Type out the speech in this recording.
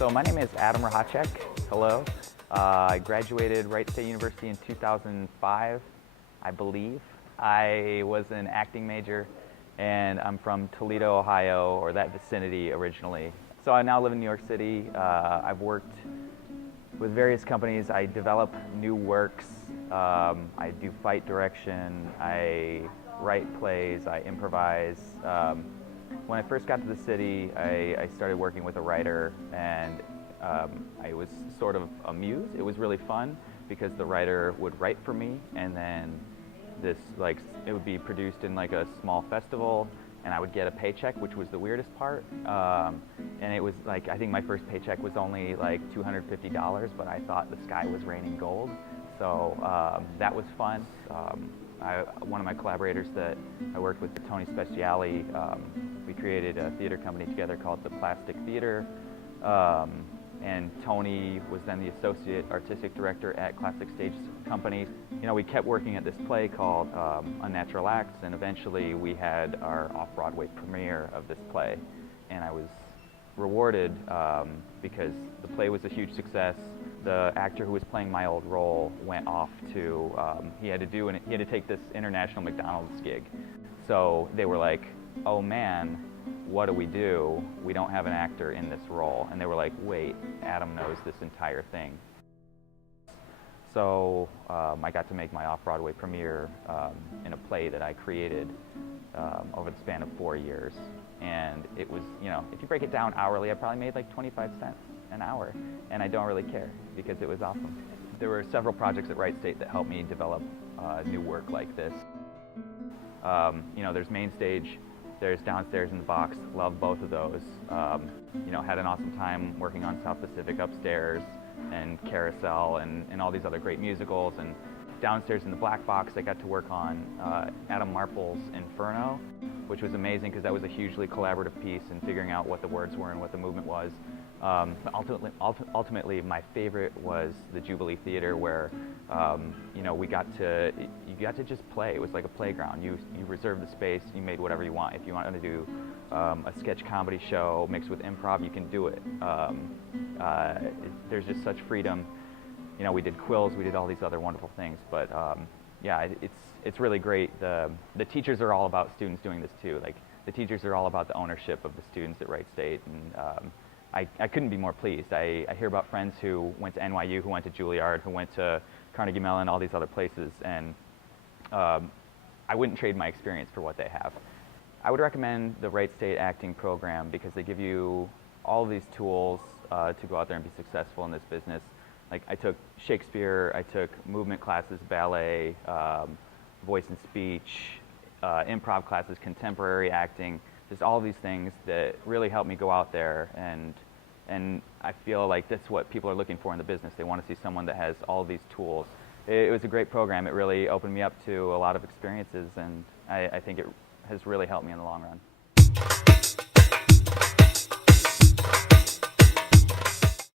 So my name is Adam Rihacek. Hello. I graduated Wright State University in 2005, I believe. I was an acting major, and I'm from Toledo, Ohio, or that vicinity originally. So I now live in New York City. I've worked with various companies. I develop new works. I do fight direction. I write plays. I improvise. When I first got to the city, I started working with a writer, and I was sort of amused. It was really fun because the writer would write for me, and then it would be produced in like a small festival, and I would get a paycheck, which was the weirdest part. And it was like, I think my first paycheck was only like $250, but I thought the sky was raining gold. So that was fun. One of my collaborators that I worked with, Tony Speciale, we created a theater company together called the Plastic Theater. And Tony was then the associate artistic director at Classic Stage Company. You know, we kept working at this play called Unnatural Acts, and eventually we had our Off-Broadway premiere of this play. And I was rewarded because the play was a huge success. The actor who was playing my old role went off to, he had to take this international McDonald's gig. So they were like, oh man, what do? We don't have an actor in this role. And they were like, wait, Adam knows this entire thing. So I got to make my Off-Broadway premiere in a play that I created over the span of 4 years. And it was, you know, if you break it down hourly, I probably made like 25 cents an hour. And I don't really care because it was awesome. There were several projects at Wright State that helped me develop new work like this. You know, there's main stage. There's downstairs in the box. Love both of those. You know, had an awesome time working on South Pacific upstairs and Carousel and all these other great musicals. And downstairs in the black box, I got to work on Adam Marple's Inferno, which was amazing because that was a hugely collaborative piece in figuring out what the words were and what the movement was. Ultimately, my favorite was the Jubilee Theater, where you know, you got to just play. It was like a playground. You reserved the space. You made whatever you want. If you wanted to do a sketch comedy show mixed with improv, you can do it. There's just such freedom. You know, we did quills. We did all these other wonderful things. But yeah, it's really great. The teachers are all about students doing this too. Like, the teachers are all about the ownership of the students at Wright State, and I couldn't be more pleased. I hear about friends who went to NYU, who went to Juilliard, who went to Carnegie Mellon, all these other places, and I wouldn't trade my experience for what they have. I would recommend the Wright State acting program because they give you all of these tools to go out there and be successful in this business. Like, I took Shakespeare, I took movement classes, ballet, voice and speech, improv classes, contemporary acting, just all these things that really helped me go out there, and I feel like that's what people are looking for in the business. They want to see someone that has all these tools. It was a great program. It really opened me up to a lot of experiences, and I think it has really helped me in the long run.